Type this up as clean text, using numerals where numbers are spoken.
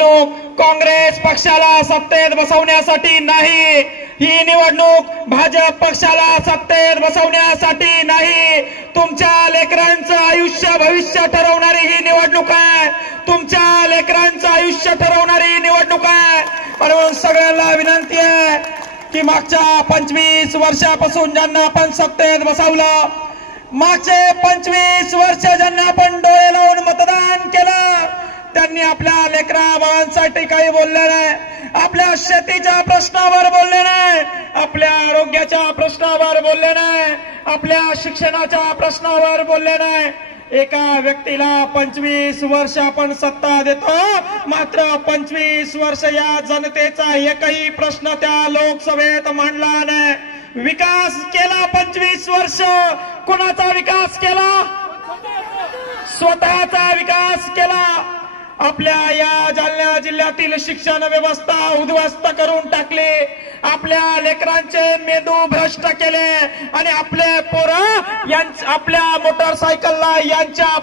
निवडणूक काँग्रेस पक्षाला सत्तेत बसवण्यासाठी नाही, ही निवडणूक भाजप पक्षाला सत्तेत बसवण्यासाठी नाही, तुमच्या लेकरांचं आयुष्य भविष्य ठरवणारी ही निवडणूक आहे, तुमच्या लेकरांचं आयुष्य ठरवणारी निवडणूक आहे. म्हणून सगळ्यांना विनंती आहे की मागच्या 25 वर्षापासून ज्यांना आपण सत्तेत बसवलं, मागचे 25 वर्ष ज्यांना आपण डोळे लावून मतदान केलं, त्यांनी आपल्या लेकरा बाळांसाठी काही बोलले नाही, आपल्या शेतीच्या प्रश्नावर बोलले नाही, आपल्या आरोग्याच्या प्रश्नावर बोलले नाही, आपल्या शिक्षणाच्या प्रश्नावर बोलले नाही. एका व्यक्तीला 25 वर्ष आपण सत्ता देतो, मात्र 25 वर्ष या जनतेचा एकही प्रश्न त्या लोकसभेत मांडला नाही. विकास केला 25 वर्ष. कोणाचा विकास केला? स्वतःचा विकास केला. आपल्या या जालना जिल्ह्यातील शिक्षण व्यवस्था उद्ध्वस्त करून टाकली, आपल्या लेकरांचे मेंदू भ्रष्ट केले आणि आपले पोरं आपल्या मोटरसायकलला यांच्या